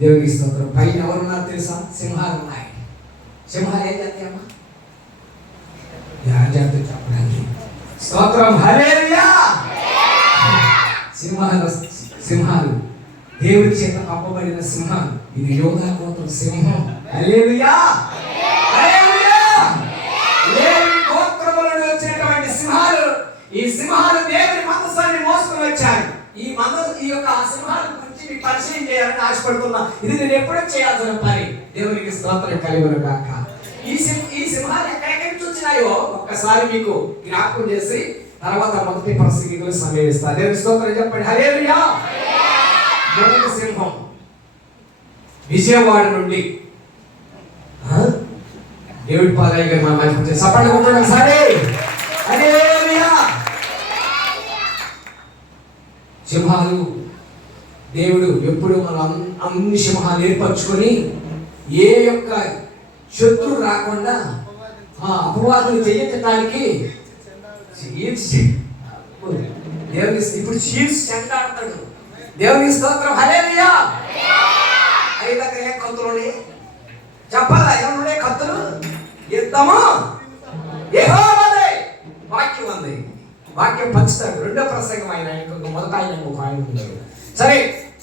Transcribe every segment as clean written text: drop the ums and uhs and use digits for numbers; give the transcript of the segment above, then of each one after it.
దేవునికి స్తోత్రం. పైన ఎవరున్నారు తెలుసా? సింహాలు ఉన్నాయి. సింహాలు ఏం చేస్తాయమ్మా? జాగ్రత్త చెప్పడానికి. స్తోత్రం, హల్లెలూయా. సింహాలు దేవుడి చేత పంపబడిన సింహాలు. ఇది యోధా గోత్రం సింహం. హల్లెలూయా, హల్లెలూయా. లేవి గోత్రముల నుండి వచ్చినటువంటి సింహాలు. ఈ సింహాలు దేవుని మందసాన్ని మోసుకొని వచ్చారు. ఈ యొక్క సింహాల గురించి మీకు పరిచయం చేయాలని ఆశపడుతున్నా. ఇది నేను ఎప్పుడూ చేయాల్సిన పని. దేవునికి స్తోత్రం కలుగును గాక. ఈ సింహాలు ఎక్కడెక్కడి నుంచి వచ్చినాయో ఒక్కసారి మీకు జ్ఞాపకం చేసి తర్వాత మొదటి పరిస్థితులు సమేస్తాను. దేవుని స్తోత్రం చెప్పండి, హల్లెలూయా. మొదటి సింహం విజయవాడ నుండి డేవిడ్ పాలయ్య గారు మన మధ్య సపరేట్ కొట్టడం సరే. హల్లెలూయా. సింహాలు దేవుడు ఎప్పుడు మనం అన్ని సింహాలు ఏర్పరచుకొని ఏ యొక్క శత్రువు రాకుండా అపవాదులు చేయటానికి దేవుని ఇప్పుడు చీల్స్ చెండాడతాడు. దేవుని స్తోత్రం, హల్లెలూయా. ఐదక ఏ కత్తులు చెప్పాలా? ఏమన్నా కత్తులు యుద్ధము యెహోవాదే. వాక్యం ఉంది, వాక్యం పంచుతాడు. రెండో ప్రసంగం ఆయన మొదట ఆయన ఉన్నాడు. సరే,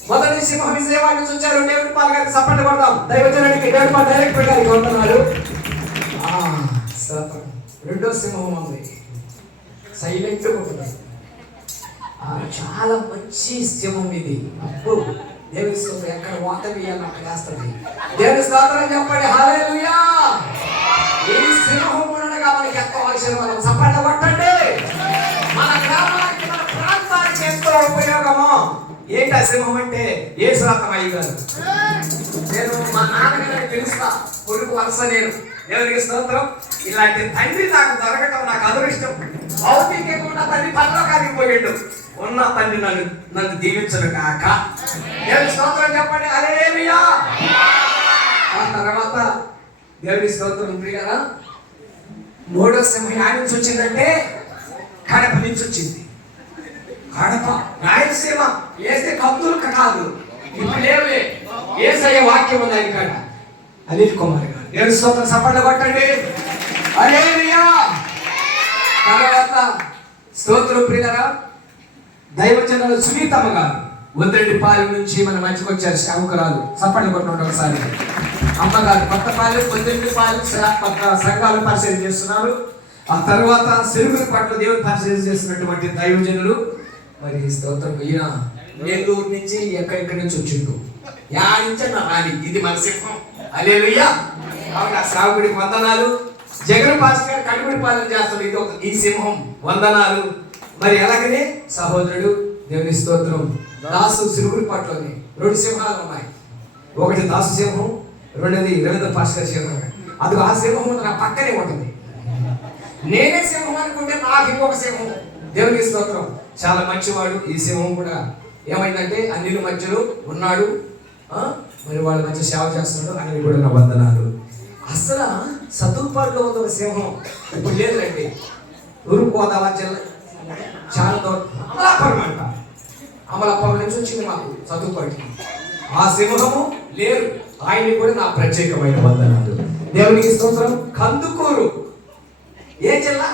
మొదటి సింహం విజయవాడ నుంచి వచ్చారు. డేవిడ్ పాల్ గారికి సపోర్ట్ కొడదాం. దైవజనుడికి డేవిడ్ పాల్ డైరెక్టర్ గారికి వందనాలు. రెండో సింహం ఉంది, సైలెంట్ ఉంటుంది. చాలా మంచి సింహం ఇది. అప్పుడు దేవుని స్తోత్రం, ఎక్కడ వాత వేయాలని అక్కడ వేస్తుంది. దేవుని స్తోత్రం చెప్పండి, హల్లెలూయా. ఈ సింహం ఉండగా మనకి ఎక్కువ ఆశీర్వాదం. సపోర్ట్ కొట్టండి. మన గ్రామానికి, మన ప్రాంతానికి ఎంతో ఉపయోగము. ఏంటి ఆ సింహం అంటే? యేసురత్నం అయ్య గారు. నేను మా నాన్నగారికి పిలుస్తా, కొడుకు వరుస నేను. దేవునికి స్తోత్రం. ఇలాంటి తండ్రి నాకు దొరకటం నాకు అదృష్టం. భౌతికంగా తండ్రి పరలోకానికి పోయిండు. ఉన్న తండ్రి నన్ను దీవించను కాక. దేవుని స్తోత్రం చెప్పండి, హల్లెలూయా. ఆ తర్వాత దేవుని స్తోత్రం ప్రియులారా, మూడో సింహం యాడ్ నుంచి వచ్చిందంటే కడప నుంచి వచ్చింది. కడప రాయలసీమ. వేస్తే కత్తులు కాదు, ఇప్పుడు లేవులే. యేసయ్య వాక్యం ఉంది ఆయన కాడ. అనిల్ కుమార్ గారు. దేవుని స్తోత్రం సపరేట్ కొట్టండి, హల్లెలూయా. తర్వాత స్తోత్రం ప్రియులారా, దైవజనులు సునీతమ్మ గారు వద్రెడ్డిపాలెం నుంచి మన మంచికి వచ్చారు. సేవకురాలు. సపరేట్ కొట్టండి ఒకసారి. అమ్మగారు కొత్తపాలెం, వద్రెడ్డిపాలెం సంఘాలు పరిచయం చేస్తున్నారు. ఆ తర్వాత సిరుగురు పట్ల దేవుని పరిచయం చేస్తున్నటువంటి దైవజనులు. మరి స్తోత్రం. ఈయన నెల్లూరు నుంచి ఎక్కడెక్కడి నుంచి వచ్చిండు. యాడించన్న రాని. ఇది మన సింహం. హల్లెలూయా. ఆ సేవకుడికి వందనాలు. జగన్ పాస్ గారు కడుగుడి పాలన చేస్తాడు. ఇది ఈ సింహం. వందనాలు. మరి అలాగనే సహోదరుడు దేవుని స్తోత్రం దాసు సిరుగురి పట్లోని రెండు సింహాలు ఉన్నాయి. ఒకటి దాసు సింహం, రెండోది రవీంద్ర పాస్కర్ సింహం. అది ఆ సింహం నా పక్కనే ఉంటుంది. నేనే సింహం అనుకుంటే నాకు ఇంకొక సింహం. దేవుని స్తోత్రం. చాలా మంచివాడు. ఈ సింహం కూడా ఏమైందంటే అన్నిల మధ్యలో ఉన్నాడు. మరి వాళ్ళ మధ్య సేవ చేస్తున్నాడు. అని కూడా నా వందనాలు. అసలు సతుర్పాడులో ఉన్న ఒక సింహం ఇప్పుడు లేదండి. తూర్పు గోదావరి జిల్లా చాలా దూరం అమలాపురం అంట. అమలాపురం నుంచి వచ్చింది మాకు చదువుకోవడానికి. ఆ సింహము లేరు. ఆయన్ని కూడా నా ప్రత్యేకమైన వందనాలు. దేవునికి స్తోత్రం. కందుకూరు ఏ జిల్లా?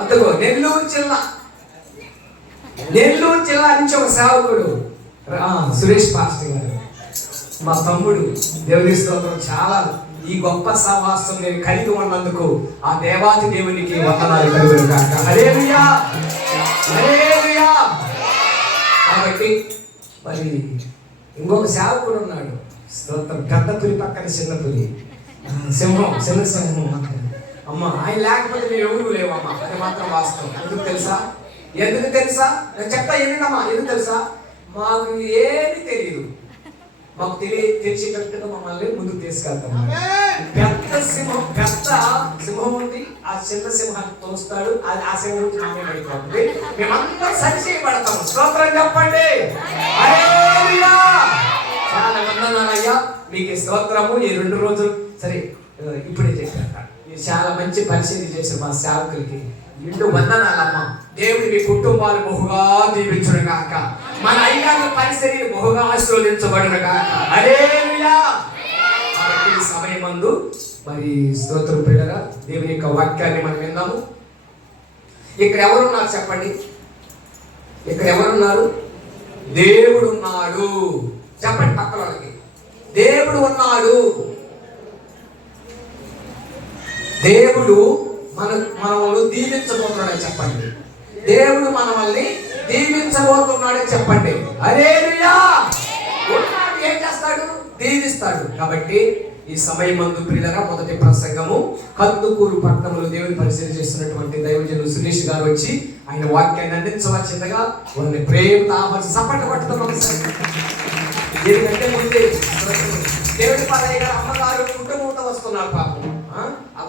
అదిగో నెల్లూరు జిల్లా. నెల్లూరు జిల్లా నుంచి ఒక సేవకుడు సురేష్ పాస్టర్ గారు, మా తమ్ముడు. దేవుని స్తోత్రం. చాలా ఈ గొప్ప సహవాసం నేను కలిగి ఉన్నందుకు ఆ దేవాది దేవునికి వందనాలు కలుగును గాక. హల్లెలూయా, హల్లెలూయా. కాబట్టి మరి ఇంకొక సేవకుడు ఉన్నాడు. స్తోత్రం. పెద్ద పులి పక్కన చిన్న పులి. సింహం, చిన్న సింహం. అమ్మ ఆయన లేకపోతే మేము ఎవరు లేవమ్మా. అది మాత్రం వాస్తవం. ఎందుకు తెలుసా? నేను చెప్తా ఏంటమ్మా. ఎందుకు తెలుసా? మాకు ఏమీ తెలియదు. మాకు తెలిసేటట్టుగా మమ్మల్ని ముందుకు తీసుకెళ్తాం. పెద్ద సింహం ఉంది. ఆ చిన్న సింహాన్ని తోస్తాడు. అది ఆ సింహం నుంచి మామే పడిపోతుంది. మేమందరం సరిచేయబడతాం. స్తోత్రం చెప్పండి. చాలా వందనాలయ్యా మీకు స్తోత్రము. ఈ 2 రోజులు సరే ఇప్పుడే చెప్పాక చాలా మంచి పరిశీలన చేశారు మా సేవకులకి. 2 వందనాలమ్మా. దేవుడి మీ కుటుంబాలు బహుగా దీవించును గాక. మన అయ్యాక పరిసరి బహుగా ఆశీర్వదించబడును గాక. హల్లెలూయా. కాబట్టి ఈ సమయమందు మరి స్తోత్రం ప్రియులారా, దేవుని యొక్క వాక్యాన్ని మనం విన్నాము. ఇక్కడ ఎవరున్నారు చెప్పండి? ఇక్కడ ఎవరున్నారు? దేవుడు ఉన్నాడు. చెప్పండి పక్కన వాళ్ళకి, దేవుడు ఉన్నాడు. దేవుడు మనల్ని దీవించబోతున్నాడని చెప్పండి. దేవుడు మనల్ని దీవించబోతున్నాడని చెప్పండి. హల్లెలూయా. ఉన్నాడు, ఏం చేస్తాడు? దీవిస్తాడు. కాబట్టి ఈ సమయమందు ప్రియులారా, మొదటి ప్రసంగము కందుకూరు పట్టణంలో దేవుని పరిచయం చేస్తున్నటువంటి దైవజనులు సురేష్ గారు వచ్చి ఆయన వాక్యాన్ని అందించవలసిందిగా వారిని ప్రేమతో ఆహ్వానించి సపట్ట పట్టుతున్నాం. దీనికంటే ముందే దేవుడి పాలయ్య గారు అమ్మగారు కుటుంబంతో వస్తున్నారు పాపం.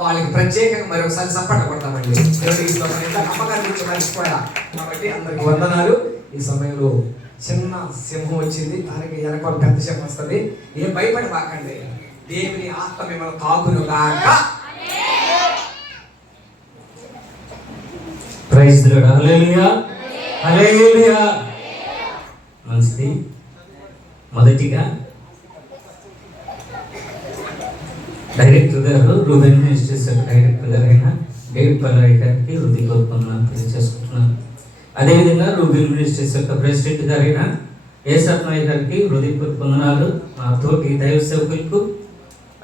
వాళ్ళకి ప్రత్యేకంగా మరి ఒకసారి సపట్ట కొడతామండి. దేవుడికి అమ్మగారి గురించి మర్చిపోయా. కాబట్టి అందరికి వందనాలు. ఈ సమయంలో చిన్న సింహం వచ్చింది, దానికి వెనక పెద్ద సింహం వస్తుంది. ఏం భయపడి బాకండి. దేవుని ఆత్మ మిమ్మల్ని తాకును గాక. Praise the Lord. Hallelujah, hallelujah. మంచిది. మొదటిగా డైరెక్టర్ గారు, రూబెన్ మినిస్ట్రీస్ డైరెక్టర్ గారు అయిన డేవిడ్ పల్లాయ్ గారికి హృదయపూర్వకంగా తెలియజేసుకుంటున్నాను. అదేవిధంగా రూబెన్ మినిస్ట్రీస్ యొక్క ప్రెసిడెంట్ గారైన ఏసత్నాయ్ గారికి హృదయపూర్వక వందనాలు. మా తోటి దైవ సేవకులకు,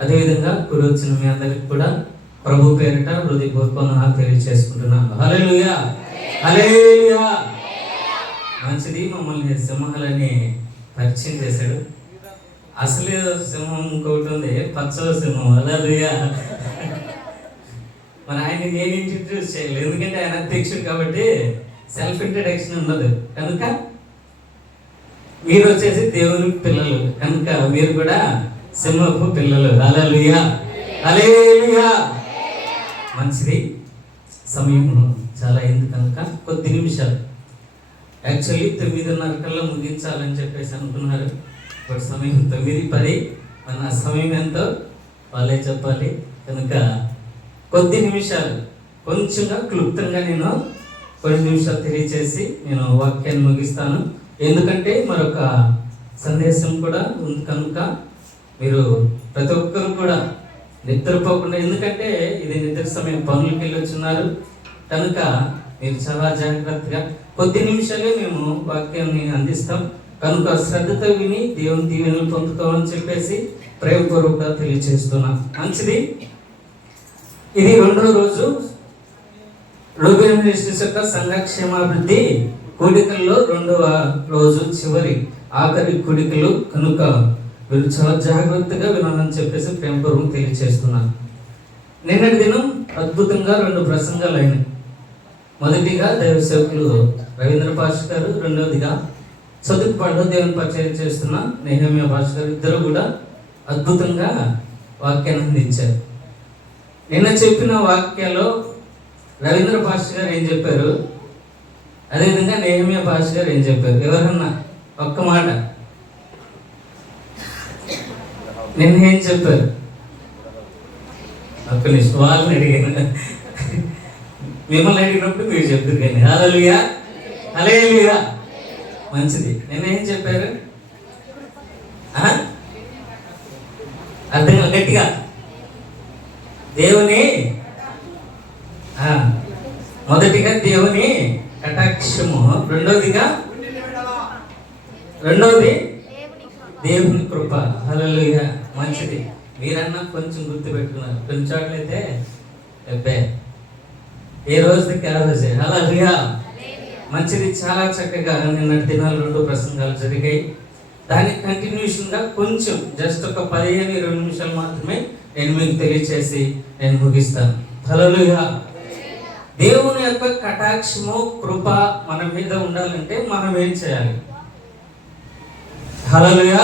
అదేవిధంగా కూడి వచ్చిన మీ అందరికి కూడా ప్రభు పేరిట హృదయపూర్వక వందనాలు తెలియజేసుకుంటున్నాను. హల్లెలూయా, హల్లెలూయా. మంచిది. మమ్మల్ని సింహాలని పరిచయం చేశాడు. అసలు సింహం ఇంకొకటి ఉంది, పచ్చల సింహం. హల్లెలూయా. మరి ఆయన నేను ఇంట్రడ్యూస్ చేయాలి, ఎందుకంటే ఆయన అధ్యక్షుడు కాబట్టి సెల్ఫ్ ఇంట్రడక్షన్ ఉండదు. కనుక మీరు వచ్చేసి దేవుని పిల్లలు కనుక మీరు కూడా సింహపు పిల్లలు. హల్లెలూయా, హల్లెలూయా. మంచిది. సమయం చాలా అయింది కనుక కొద్ది నిమిషాలు, యాక్చువల్లీ 9:30 కల్లా ముగించాలని చెప్పేసి అనుకున్నారు. బట్ సమయం 9:10. మన సమయం ఎంతో వాళ్ళే చెప్పాలి కనుక కొద్ది నిమిషాలు కొంచెంగా క్లుప్తంగా నేను కొన్ని నిమిషాలు తెలియచేసి నేను వాక్యాన్ని ముగిస్తాను. ఎందుకంటే మరొక సందేశం కూడా ఉంది కనుక మీరు ప్రతి ఒక్కరు కూడా నిద్రపోకుండా, ఎందుకంటే ఇది నిద్ర సమయం, పనులకి వెళ్ళొచ్చున్నారు కనుక మీరు చాలా జాగ్రత్తగా కొద్ది నిమిషాలే మేము వాక్యాన్ని అందిస్తాం కనుక శ్రద్ధతో విని దేవుని దీవెనలు పొందుతామని చెప్పేసి ప్రేమపూర్వకంగా తెలియజేస్తున్నాం. మంచిది. ఇది 2వ రోజు రూబెన్ మినిస్ట్రీస్ యొక్క సంఘక్షేమాభివృద్ధి కూడికల్లో 2వ రోజు చివరి ఆఖరి కూడికలు కనుక మీరు చాలా జాగ్రత్తగా వినాలని చెప్పేసి ప్రేమపూర్వకం తెలియజేస్తున్నాను. నిన్నటి దినం అద్భుతంగా 2 ప్రసంగాలు అయినాయి. మొదటిగా దైవ సేవకులు రవీంద్ర పాష్ గారు, రెండవదిగా చదువుపాడులో దేవుని పరిచయం చేస్తున్న నెహమ్యా పాష్ గారు, ఇద్దరు కూడా అద్భుతంగా వాక్యాన్ని అందించారు. నిన్న చెప్పిన వాక్యాల్లో రవీంద్ర పాష్ గారు ఏం చెప్పారు, అదేవిధంగా నెహమ్యా పాష్ గారు ఏం చెప్పారు? ఎవరన్నా ఒక్క మాట నిన్న ఏం చెప్పారు? ఒక్క నిమిషం, వాళ్ళని అడిగాను. మిమ్మల్ని అడిగినప్పుడు మీరు చెప్తారు కానీ. హల్లెలూయా, హల్లెలూయా. మంచిది. నిన్న ఏం చెప్పారు? అర్థం గట్టిగా. దేవుని మొదటిగా దేవుని కటాక్షము, రెండవది దేవుని కృప. హల్లెలూయా. మంచిది. మీరన్నా కొంచెం గుర్తు పెట్టుకున్నారు. కొన్ని చోట్లయితే అబ్బే ఏ రోజుకి ఆ రోజే. హల్లెలూయా. మంచిది. చాలా చక్కగా నిన్నటి దినాలు 2 ప్రసంగాలు జరిగాయి. దానికి కంటిన్యూషన్గా కొంచెం జస్ట్ ఒక 15-20 నిమిషాలు మాత్రమే నేను మీకు తెలియచేసి నేను ముగిస్తాను. హల్లెలూయా. దేవుని యొక్క కటాక్షము, కృప మన మీద ఉండాలంటే మనం ఏం చేయాలి? హల్లెలూయా.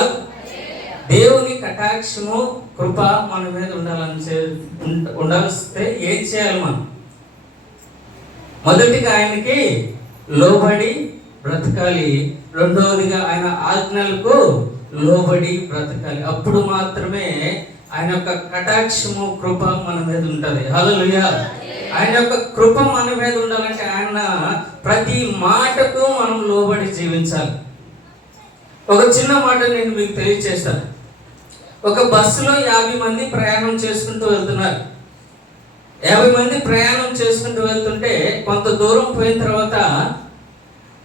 దేవుని కటాక్షము, కృప మన మీద ఉండాల్స్తే ఏం చేయాలి మనం? మొదటిగా ఆయనకి లోబడి బ్రతకాలి. రెండవదిగా ఆయన ఆజ్ఞలకు లోబడి బ్రతకాలి. అప్పుడు మాత్రమే ఆయన యొక్క కటాక్షము, కృప మన మీద ఉంటుంది. హల్లెలూయా. ఆయన యొక్క కృప మన మీద ఉండాలంటే ఆయన ప్రతి మాటకు మనం లోబడి జీవించాలి. ఒక చిన్న మాట నేను మీకు తెలియజేస్తాను. ఒక బస్సులో 50 మంది ప్రయాణం చేసుకుంటూ వెళ్తున్నారు. 50 మంది ప్రయాణం చేసుకుంటూ వెళ్తుంటే కొంత దూరం పోయిన తర్వాత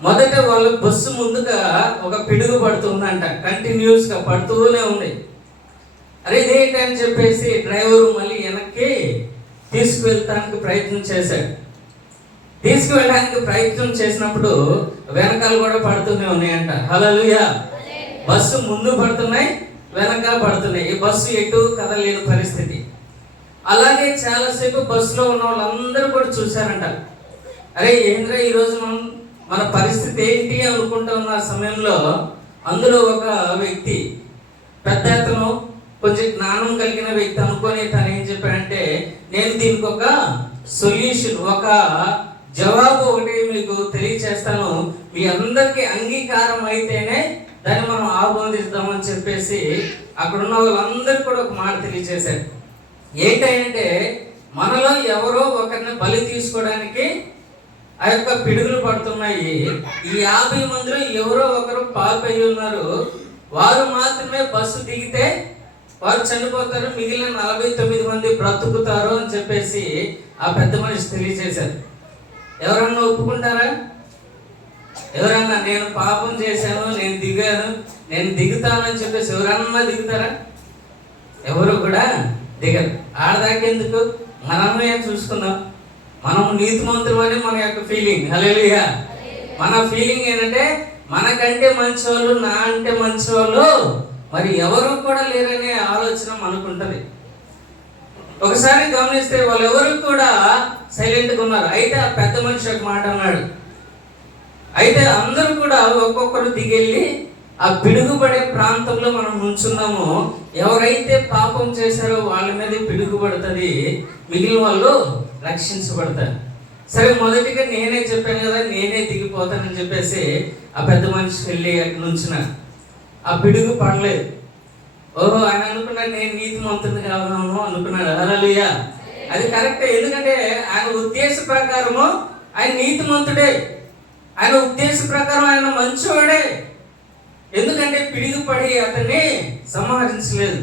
మొదట వాళ్ళ బస్సు ముందుగా ఒక పిడుగు పడుతుందంట. కంటిన్యూస్గా పడుతూనే ఉంది. అరే ఇదేంటి అని చెప్పేసి డ్రైవరు మళ్ళీ వెనక్కి తీసుకువెళ్ళడానికి ప్రయత్నం చేశాడు. తీసుకువెళ్ళడానికి ప్రయత్నం చేసినప్పుడు వెనకాల కూడా పడుతూనే ఉన్నాయంట. హల్లెలూయా. బస్సు ముందు పడుతున్నాయి, వెనక పడుతున్నాయి. ఈ బస్సు ఎటు కదలేని పరిస్థితి. అలాగే చాలాసేపు బస్సులో ఉన్న వాళ్ళందరూ కూడా చూశారంట. అరే ఏంద్రా ఈరోజు మన పరిస్థితి ఏంటి అనుకుంటూ ఉన్న సమయంలో అందులో ఒక వ్యక్తి, పెద్ద అతను, కొంచెం జ్ఞానం కలిగిన వ్యక్తి అనుకొని తను ఏం చెప్పాడంటే, నేను దీనికి ఒక సొల్యూషన్, ఒక జవాబు ఒకటి మీకు తెలియచేస్తాను, మీ అందరికీ అంగీకారం అయితేనే దాన్ని మనం ఆమోదిస్తామని చెప్పేసి అక్కడ ఉన్న వాళ్ళందరూ కూడా ఒక మాట తెలియజేశారు. ఏంటంటే మనలో ఎవరో ఒకరిని బలి తీసుకోవడానికి ఆ యొక్క పిడుగులు పడుతున్నాయి. ఈ 50 మందిలో ఎవరో ఒకరు పాపై ఉన్నారు. వారు మాత్రమే బస్సు దిగితే వారు చనిపోతారు, మిగిలిన 49 మంది బ్రతుకుతారు అని చెప్పేసి ఆ పెద్ద మనిషి తెలియజేశారు. ఎవరన్నా ఒప్పుకుంటారా? ఎవరన్నా నేను పాపం చేశాను, నేను దిగాను, నేను దిగుతానని చెప్పేసి ఎవరన్నా దిగుతారా? ఎవరు కూడా దిగరు. ఆడదాకెందుకు, మనమే చూసుకుందాం. మనం నీతిమంతులు అని మన యొక్క ఫీలింగ్. హల్లెలూయా. మన ఫీలింగ్ ఏంటంటే మనకంటే మంచివాళ్ళు, నా అంటే మంచివాళ్ళు మరి ఎవరు కూడా లేరనే ఆలోచన మనకుంటది. ఒకసారి గమనిస్తే వాళ్ళు ఎవరు కూడా సైలెంట్గా ఉన్నారు. అయితే ఆ పెద్ద మనిషి ఒక మాట అన్నాడు. అయితే అందరూ కూడా ఒక్కొక్కరు దిగెళ్ళి ఆ పిడుగుపడే ప్రాంతంలో మనం నుంచున్నాము. ఎవరైతే పాపం చేశారో వాళ్ళ మీద పిడుగుపడుతుంది, మిగిలిన వాళ్ళు రక్షించబడతారు. సరే మొదటిగా నేనే చెప్పాను కదా, నేనే దిగిపోతానని చెప్పేసి ఆ పెద్ద మనిషి వెళ్ళి అక్కడ నుంచిన ఆ పిడుగు పడలేదు. ఓహో ఆయన అనుకున్నాడు నేను నీతిమంతుని కావాలను అనుకున్నాడు. హల్లెలూయా. అది కరెక్టే. ఎందుకంటే ఆయన ఉద్దేశ ప్రకారము ఆయన నీతిమంతుడే, ఆయన ఉద్దేశ ప్రకారం ఆయన మంచివాడే. ఎందుకంటే పిడుగు పడి అతన్ని సంహరించలేదు.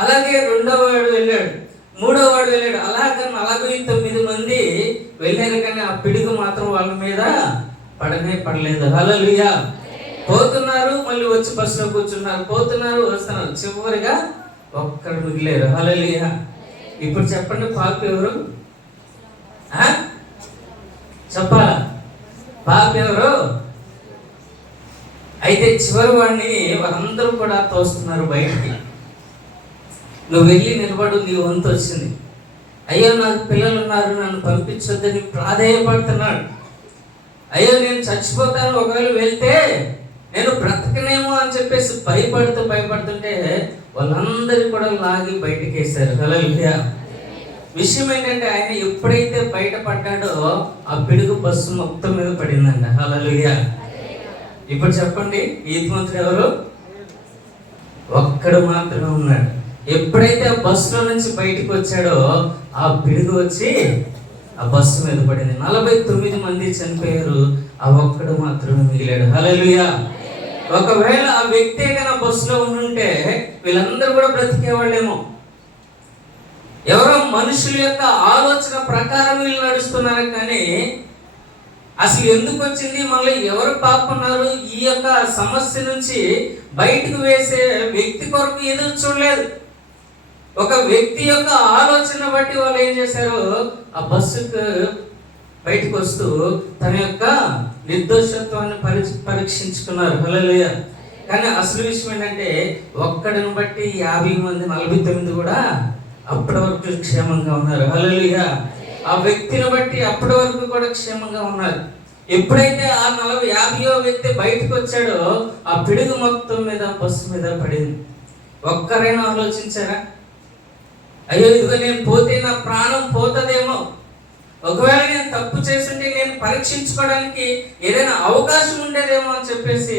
అలాగే 2వ వాడు వెళ్ళాడు, 3వ వాడు వెళ్ళాడు. అలాగే 49 మంది వెళ్ళారు, కానీ ఆ పిడుగు మాత్రం వాళ్ళ మీద పడనే పడలేదు. హల్లెలూయా. పోతున్నారు, మళ్ళీ వచ్చి బస్సులో కూర్చున్నారు, పోతున్నారు, వస్తున్నారు, చివరిగా ఒక్కడు మిగిలేరు. హల్లెలూయా. ఇప్పుడు చెప్పండి, పాప ఎవరు? చెప్పాలా? పాప ఎవరు? అయితే చివరి వాడిని వాళ్ళందరూ కూడా తోస్తున్నారు బయటికి. నువ్వు వెళ్ళి నిలబడు, నీ వంతు వచ్చింది. అయ్యో నాకు పిల్లలు ఉన్నారు, నన్ను పంపించొద్దని ప్రాధేయపడుతున్నాడు. అయ్యో నేను చచ్చిపోతాను, ఒకవేళ వెళ్తే నేను బ్రతకనేమో అని చెప్పేసి భయపడుతుంటే వాళ్ళందరూ కూడా లాగి బయటికి వేశారు. హల్లెలూయా. విషయం ఏంటంటే ఆయన ఎప్పుడైతే బయటపడ్డాడో ఆ పిడుగు బస్సు మొత్తం మీద పడిందండి. హల్లెలూయా. ఇప్పుడు చెప్పండి, నీతిమంతుడు ఎవరు? ఒక్కడు మాత్రమే ఉన్నాడు. ఎప్పుడైతే ఆ బస్సులో నుంచి బయటకు వచ్చాడో ఆ పిడుగు వచ్చి ఆ బస్సు మీద పడింది. 49 మంది చనిపోయారు, ఆ ఒక్కడు మాత్రమే మిగిలాడు. హల్లెలూయా. ఒకవేళ ఆ వ్యక్తే కన్నా బస్సులో ఉండుంటే వీళ్ళందరూ కూడా బ్రతికేవాళ్ళేమో. ఎవరో మనుషుల యొక్క ఆలోచన ప్రకారం వీళ్ళు నడుస్తున్నారు, కానీ అసలు ఎందుకు వచ్చింది, మళ్ళీ ఎవరు పాపున్నారు, ఈ యొక్క సమస్య నుంచి బయటకు వేసే వ్యక్తి కొరకు ఎదురు చూడలేదు. ఒక వ్యక్తి యొక్క ఆలోచన బట్టి వాళ్ళు ఏం చేశారు, ఆ బస్సుకు బయటకు వస్తూ తన యొక్క నిర్దోషత్వాన్ని పరీక్షించుకున్నారు. హల్లెలూయా. కానీ అసలు విషయం ఏంటంటే ఒక్కడిని బట్టి 50 మంది 49 కూడా అప్పటి వరకు క్షేమంగా ఉన్నారు. హల్లెలూయా. ఆ వ్యక్తిని బట్టి అప్పటి వరకు కూడా క్షేమంగా ఉన్నారు. ఎప్పుడైతే ఆ 50వ వ్యక్తి బయటకు వచ్చాడో ఆ పిడుగు మొత్తం మీద బస్సు మీద పడింది. ఒక్కరైనా ఆలోచించారా, అయ్యో ఇదిగో నేను పోతే నా ప్రాణం పోతుందేమో, ఒకవేళ నేను తప్పు చేస్తుంటే నేను పరీక్షించుకోవడానికి ఏదైనా అవకాశం ఉండేదేమో అని చెప్పేసి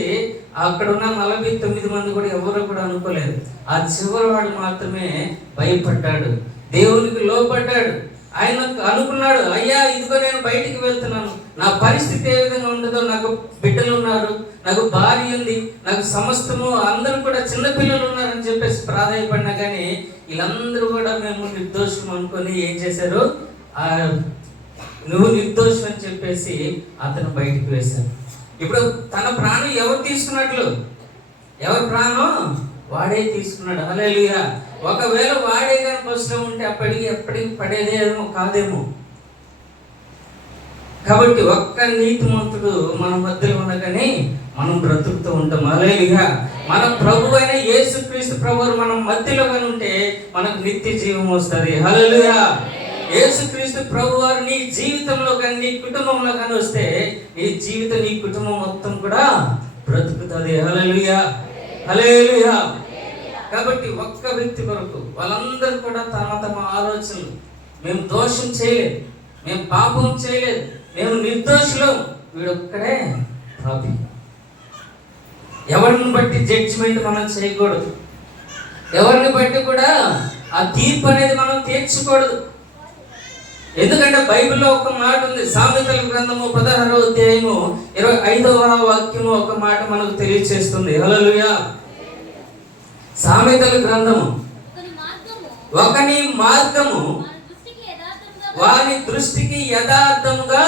అక్కడ ఉన్న 49 మంది కూడా ఎవరు కూడా అనుకోలేదు. ఆ చివరి వాడు మాత్రమే భయపడ్డాడు, దేవునికి లోపడ్డాడు. ఆయన అనుకున్నాడు, అయ్యా ఇదిగో నేను బయటికి వెళ్తున్నాను, నా పరిస్థితి ఏ విధంగా ఉండదో, నాకు బిడ్డలు ఉన్నారు, నాకు భార్య ఉంది, నాకు సమస్తము అందరూ కూడా చిన్నపిల్లలు ఉన్నారని చెప్పేసి ప్రాధాన్యపడినా కానీ వీళ్ళందరూ కూడా మేము నిర్దోషం అనుకొని ఏం చేశారు, నువ్వు నిర్దోషం అని చెప్పేసి అతను బయటికి వేశారు. ఇప్పుడు తన ప్రాణం ఎవరు తీసుకున్నట్లు? ఎవరి ప్రాణం వాడే తీసుకున్నాడు. హల్లెలూయా. ఒకవేళ వాడే కానీ బస్సులో ఉంటే ఎప్పటికి పడేదేమో కాదేమో. కాబట్టి ఒక్క నీతిమంతుడు మన మధ్యలో ఉండగానే మనం బ్రతుకుతూ ఉంటాం. హల్లెలూయా. మన ప్రభు అయిన యేసుక్రీస్తు ప్రభువు మన మధ్యలో కానీ ఉంటే మనకు నిత్య జీవం వస్తుంది. హల్లెలూయా. యేసుక్రీస్తు ప్రభు వారు నీ జీవితంలో కానీ నీ కుటుంబంలో కానీ వస్తే నీ జీవితం నీ కుటుంబం మొత్తం కూడా బ్రతుకుతుంది. హల్లెలూయా. హల్లెలూయా. కాబట్టి ఒక్క వ్యక్తి కొరకు వాళ్ళందరూ కూడా తమ ఆలోచనలు, మేము దోషం చేయలేదు, మేము పాపం చేయలేదు, మేము నిర్దోషులం, వీడొక్కడే పాపి. ఎవరిని బట్టి జడ్జిమెంట్ మనం చేయకూడదు, ఎవరిని బట్టి కూడా ఆ తీర్పు అనేది మనం తీర్చకూడదు. ఎందుకంటే బైబిల్లో ఒక మాట ఉంది, సామెతల గ్రంథము 16వ అధ్యాయము 25వ వాక్యము ఒక మాట మనకు తెలియచేస్తుంది. హల్లెలూయా. సామెతల గ్రంథము, ఒకని మార్గము వాని దృష్టికి యథార్థముగా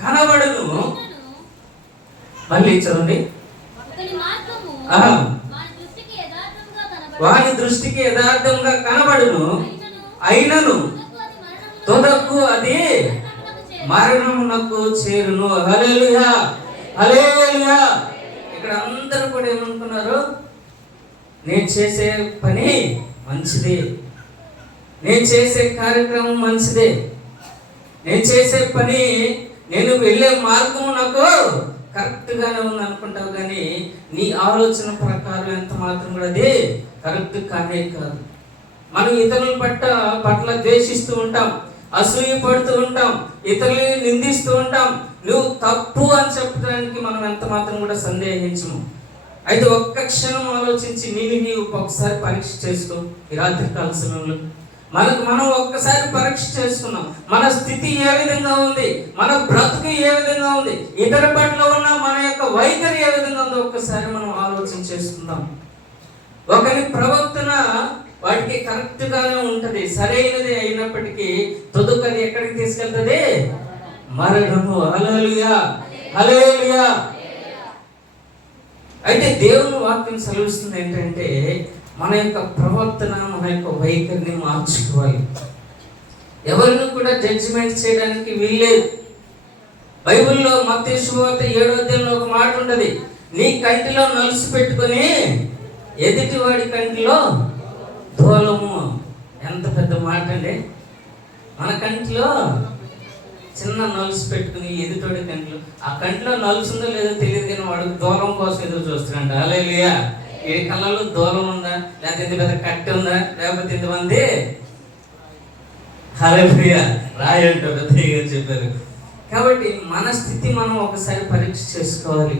కనబడును. మళ్ళీ చదవండి. వాని దృష్టికి యథార్థంగా కనబడును, అయినను తుదకు అది మరణమునకు చేరును. హల్లెలూయా. హల్లెలూయా. ఇక్కడ అందరూ కూడా ఏమనుకున్నారు, నేను చేసే పని మంచిది, నేను చేసే కార్యక్రమం మంచిదే, నేను చేసే పని, నేను వెళ్ళే మార్గం నాకు కరెక్ట్గానే ఉంది అనుకుంటావు, కానీ నీ ఆలోచన ప్రకారం ఎంత మాత్రం కూడా అది కరెక్ట్ కానే కాదు. మనం ఇతరుల పట్ల ద్వేషిస్తూ ఉంటాం, అసూయ పడుతూ ఉంటాం, ఇతరులని నిందిస్తూ ఉంటాం. నువ్వు తప్పు అని చెప్పడానికి మనం ఎంత మాత్రం కూడా సందేహించము. అయితే ఒక్క క్షణం ఆలోచించి నీవు ఒకసారి పరీక్ష చేసుకో. ఈ రాత్రి కాల సమయంలో మనం ఒక్కసారి పరీక్ష చేసుకున్నాం, మన స్థితి ఏ విధంగా ఉంది, మన బ్రతుకు ఏ విధంగా ఉంది, ఇతర పట్ల ఉన్న మన యొక్క వైఖరి ఏ విధంగా ఉందో ఒక్కసారి మనం ఆలోచన చేసుకుందాం. ఒకరి ప్రవర్తన వాటికి కరెక్ట్ గానే ఉంటది, సరైనది అయినప్పటికీ తుదకది ఎక్కడికి తీసుకెళ్తుంది? మరణము. హల్లెలూయా. హల్లెలూయా. అయితే దేవుని వాక్యం సెలవిస్తుంది ఏంటంటే మన యొక్క ప్రవర్తన, మన యొక్క వైఖరిని మార్చుకోవాలి. ఎవరిని కూడా జడ్జిమెంట్ చేయడానికి వీల్లేదు. బైబిల్లో మత్తయి సువార్త 7వ అధ్యాయంలో ఒక మాట ఉంటది, నీ కంటిలో నలుసు పెట్టుకొని ఎదుటివాడి కంటిలో దూలము. ఎంత పెద్ద మాట అండి. మన కంటిలో చిన్న నలుసు పెట్టుకుని ఎదుటోడి కంటిలో, ఆ కంటిలో నలుసు ఉందో లేదో తెలియదు కానీ వాడు దూలం కోసం ఎదురు చూస్తున్నాడు. హల్లెలూయా. ఏ కళ్ళలో దూలం ఉందా, లేకపోతే ఇంత పెద్ద కట్టె ఉందా, లేకపోతే ఇంతమంది హల్లెలూయా రాయంటో పెద్దగా చెప్పారు. కాబట్టి మన స్థితి మనం ఒకసారి పరీక్ష చేసుకోవాలి.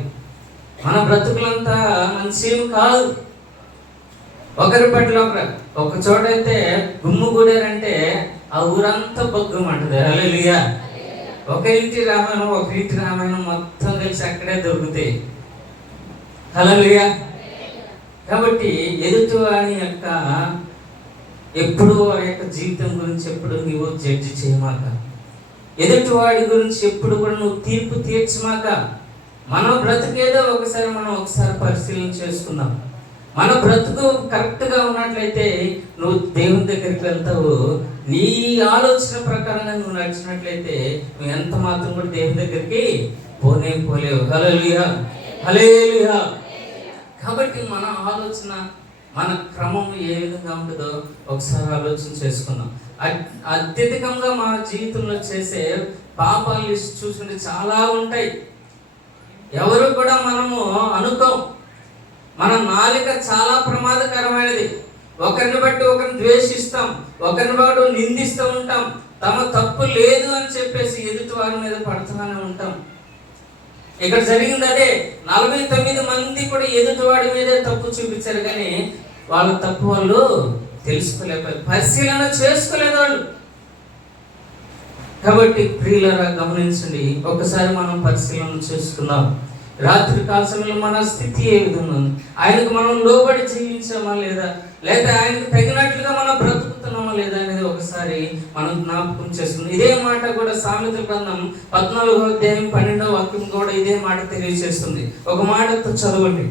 మన బ్రతుకులంతా మంచిం కాదు. ఒకరి పట్ల ఒక చోట అయితే గుమ్ముగూడారంటే ఆ ఊరంతా బొగ్గమంటది. హల్లెలూయా. ఒకరింటి రామాయణం మొత్తం కలిసి అక్కడే దొరుకుతాయి. హల్లెలూయా. కాబట్టి ఎదుటివాని యొక్క ఎప్పుడు వారి యొక్క జీవితం గురించి ఎప్పుడు నువ్వు జడ్జి చేయమాక, ఎదుటివాడి గురించి ఎప్పుడు కూడా నువ్వు తీర్పు తీర్చమాక. మన బ్రతుకేదో మనం ఒకసారి పరిశీలన చేసుకుందాం. మన బ్రతుకు కరెక్ట్గా ఉన్నట్లయితే నువ్వు దేవుని దగ్గరికి వెళ్తావు. నీ ఆలోచన ప్రకారంగా నువ్వు నడిచినట్లయితే నువ్వు ఎంత మాత్రం కూడా దేవుని దగ్గరికి పోలేవు. హల్లెలూయా. హల్లెలూయా. కాబట్టి మన ఆలోచన, మన క్రమం ఏ విధంగా ఉంటుందో ఒకసారి ఆలోచన చేసుకుందాం. అత్యధికంగా మన జీవితంలో చేసే పాపాలు లిస్ట్ చూసుకుంటే చాలా ఉంటాయి. ఎవరు కూడా మనము అనుకోం. మన నాలుక చాలా ప్రమాదకరమైనది. ఒకరిని బట్టి ఒకరిని ద్వేషిస్తాం, ఒకరిని బట్టి నిందిస్తూ ఉంటాం, తమ తప్పు లేదు అని చెప్పేసి ఎదుటి వారి మీద పడుతూనే ఉంటాం. ఇక్కడ జరిగింది అదే. 49 మంది కూడా ఎదుటివాడి మీదే తప్పు చూపించారు, కానీ వాళ్ళ తప్పు వాళ్ళు తెలుసుకోలేకపోయారు, పరిశీలన చేసుకోలేదు. వాళ్ళు కాబట్టి ప్రియులారా గమనించండి, ఒకసారి మనం పరిశీలన చేసుకుందాం. రాత్రి కాల సమయంలో మన స్థితి ఏ విధంగా ఉంది? ఆయనకు మనం లోబడి జీవించామా లేదా, లేదా ఆయనకు తగినట్లుగా మనం బ్రతుకుతున్నామా లేదా అనేది ఒకసారి మనం జ్ఞాపకం చేసుకుందాం. ఇదే మాట కూడా సామెతల గ్రంథం 14వ అధ్యాయం 12వ వాక్యం కూడా ఇదే మాట తెలియజేస్తుంది. ఒక మాటతో చదవండి.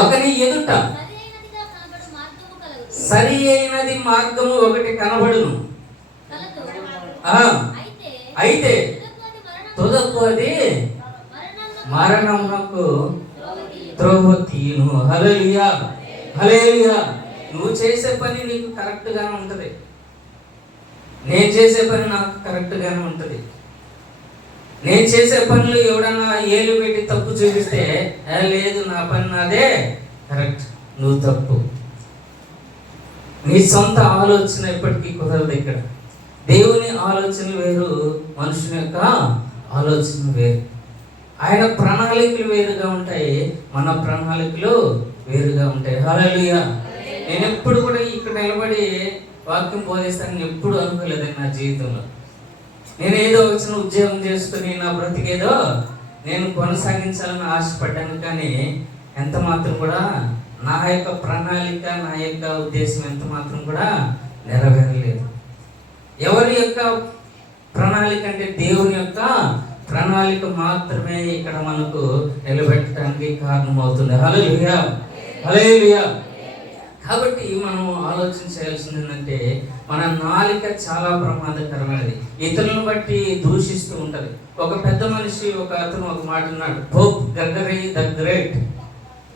ఒకని ఎదుట సరి అయినది మార్గము ఒకటి కనబడును, అయితే తుదకు అది మరణమునకు త్రోవ తీయును. హల్లెలూయా, హల్లెలూయా. నువ్వు చేసే పని నీకు కరెక్ట్ గానే ఉంటది, నేను చేసే పని నాకు కరెక్ట్ గానే ఉంటది. నేను చేసే పనులు ఎవడన్నా ఏలు పెట్టి తప్పు చూపిస్తే లేదు నా పని నాదే కరెక్ట్, నువ్వు తప్పు. నీ సొంత ఆలోచన ఎప్పటికీ కుదరదు. ఇక్కడ దేవుని ఆలోచన వేరు, మనుషుని యొక్క ఆలోచన వేరు. ఆయన ప్రణాళికలు వేరుగా ఉంటాయి, మన ప్రణాళికలు వేరుగా ఉంటాయి. హల్లెలూయా. నేను ఎప్పుడు కూడా ఇక్కడ నిలబడి వాక్యం బోధిస్తానని ఎప్పుడు అనుకోలేదండి నా జీవితంలో. నేను ఏదో వచ్చిన ఉద్యోగం చేసుకుని నా బ్రతికేదో నేను కొనసాగించాలని ఆశపడ్డాను, కానీ ఎంత మాత్రం కూడా నా యొక్క ప్రణాళిక, నా యొక్క ఉద్దేశం ఎంత మాత్రం కూడా నెరవేరలేదు. ఎవరి యొక్క ప్రణాళిక అంటే దేవుని యొక్క ప్రణాళిక మాత్రమే ఇక్కడ మనకు నిలబెట్టడానికి కారణమవుతుంది. హల్లెలూయా, హల్లెలూయా. కాబట్టి మనం ఆలోచన చేయాల్సింది ఏంటంటే, మన నాలిక చాలా ప్రమాదకరమైనది, ఇతరులను బట్టి దూషిస్తూ ఉంటది. ఒక పెద్ద మనిషి, ఒక అతను ఒక మాట అన్నాడు, పోప్ గ్రెగరీ ద గ్రేట్